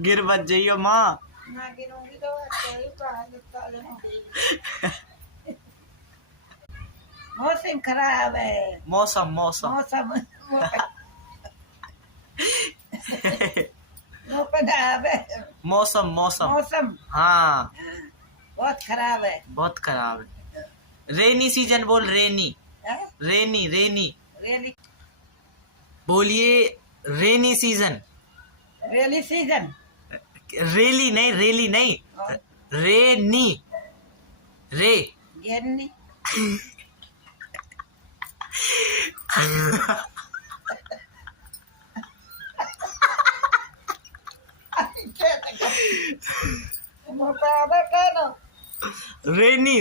गिर बच जाइयो माँ। मैं गिरूंगी तो मौसम खराब है। मौसम मौसम मौसम वो खराब है। मौसम मौसम मौसम हाँ बहुत खराब है। बहुत खराब है। रेनी सीजन बोल, रेनी रेनी रेनी रेली बोलिए, रेनी सीजन। रेली सीजन रेली नहीं, रेली नहीं, रेनी रे गेरनी रेनी रेनी